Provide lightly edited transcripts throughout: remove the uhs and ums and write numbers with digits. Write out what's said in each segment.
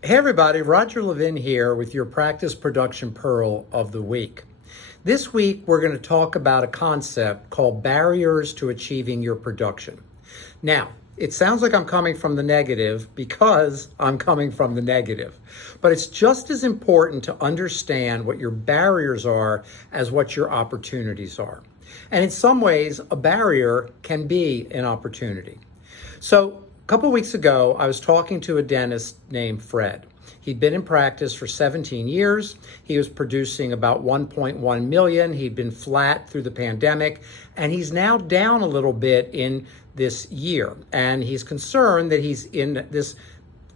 Hey everybody, Roger Levin here with your Practice Production Pearl of the Week. This week we're going to talk about a concept called barriers to achieving your production. Now, it sounds like I'm coming from the negative because I'm coming from the negative, but it's just as important to understand what your barriers are as what your opportunities are. And in some ways, a barrier can be an opportunity. So, a couple of weeks ago, I was talking to a dentist named Fred. He'd been in practice for 17 years. He was producing about 1.1 million. He'd been flat through the pandemic, and he's now down a little bit in this year. And he's concerned that he's in this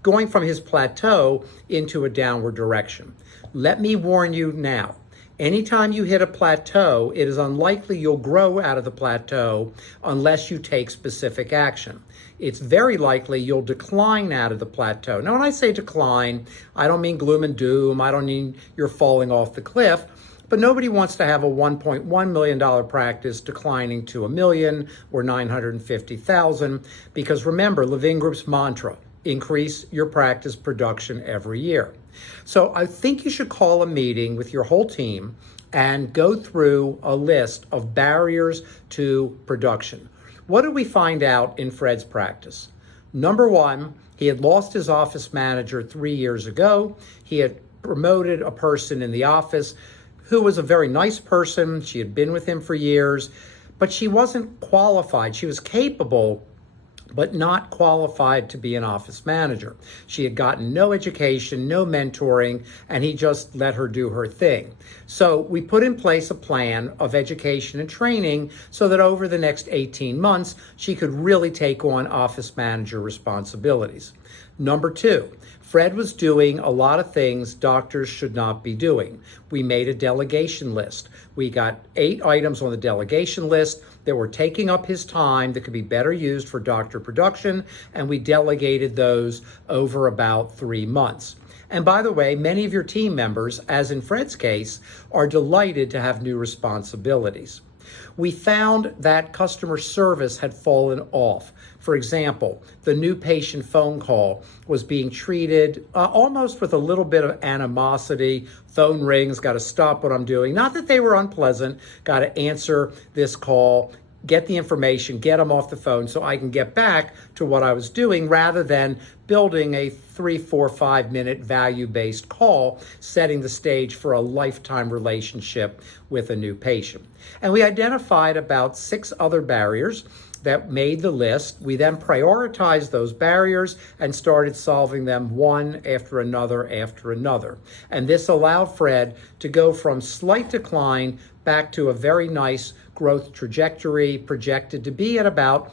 going from his plateau into a downward direction. Let me warn you now. Anytime you hit a plateau, it is unlikely you'll grow out of the plateau unless you take specific action. It's very likely you'll decline out of the plateau. Now, when I say decline, I don't mean gloom and doom. I don't mean you're falling off the cliff. But nobody wants to have a $1.1 million practice declining to $1 million or 950,000, because remember, Levin Group's mantra, increase your practice production every year. So I think you should call a meeting with your whole team and go through a list of barriers to production. What did we find out in Fred's practice? Number one, he had lost his office manager 3 years ago. He had promoted a person in the office who was a very nice person. She had been with him for years, but she wasn't qualified. She was capable, but not qualified to be an office manager. She had gotten no education, no mentoring, and he just let her do her thing. So we put in place a plan of education and training so that over the next 18 months, she could really take on office manager responsibilities. Number two, Fred was doing a lot of things doctors should not be doing. We made a delegation list. We got 8 items on the delegation list that were taking up his time that could be better used for doctor production, and we delegated those over about 3 months. And by the way, many of your team members, as in Fred's case, are delighted to have new responsibilities. We found that customer service had fallen off. For example, the new patient phone call was being treated almost with a little bit of animosity. Phone rings, got to stop what I'm doing. Not that they were unpleasant, got to answer this call, get the information, get them off the phone so I can get back to what I was doing rather than building a 3, 4, 5 minute value-based call, setting the stage for a lifetime relationship with a new patient. And we identified about 6 other barriers that made the list. We then prioritized those barriers and started solving them one after another after another. And this allowed Fred to go from slight decline back to a very nice growth trajectory, projected to be at about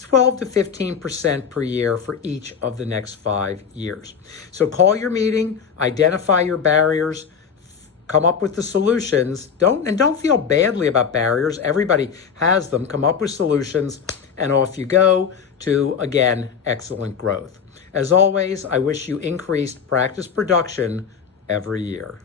12 to 15% per year for each of the next 5 years. So call your meeting, identify your barriers, come up with the solutions. Don't feel badly about barriers. Everybody has them. Come up with solutions, and off you go to, again, excellent growth. As always, I wish you increased practice production every year.